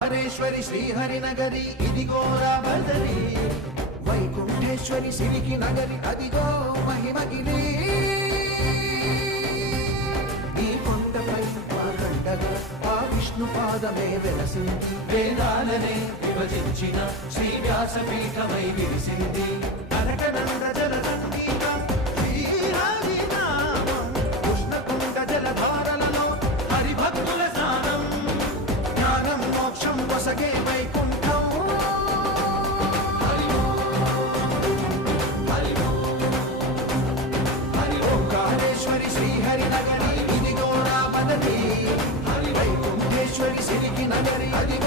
హరేశ్వరి శ్రీహరి నగరి ఇదిగో రాబదరి వైకుంఠేశ్వరి సిరికి నగరి అదిగో మహిమగిరి ఈ కొండపై మాకండగా ఆ విష్ణు పాదమే వెలసింది వేదాలనే విభజించిన శ్రీ వ్యాసపీఠమై విరిసింది కనకనంద జల సంగీతం శ్రీహరి నామం కృష్ణకుండ జలధారలలో హరిభక్తుల స్నానం జ్ఞానం మోక్షం వసగే వైకుంఠం ఓంకారేశ్వరి శ్రీహరి నగరి ఇదిగో రామనది హరి వైకుంఠేశ్వరి సిరికి నగరి అది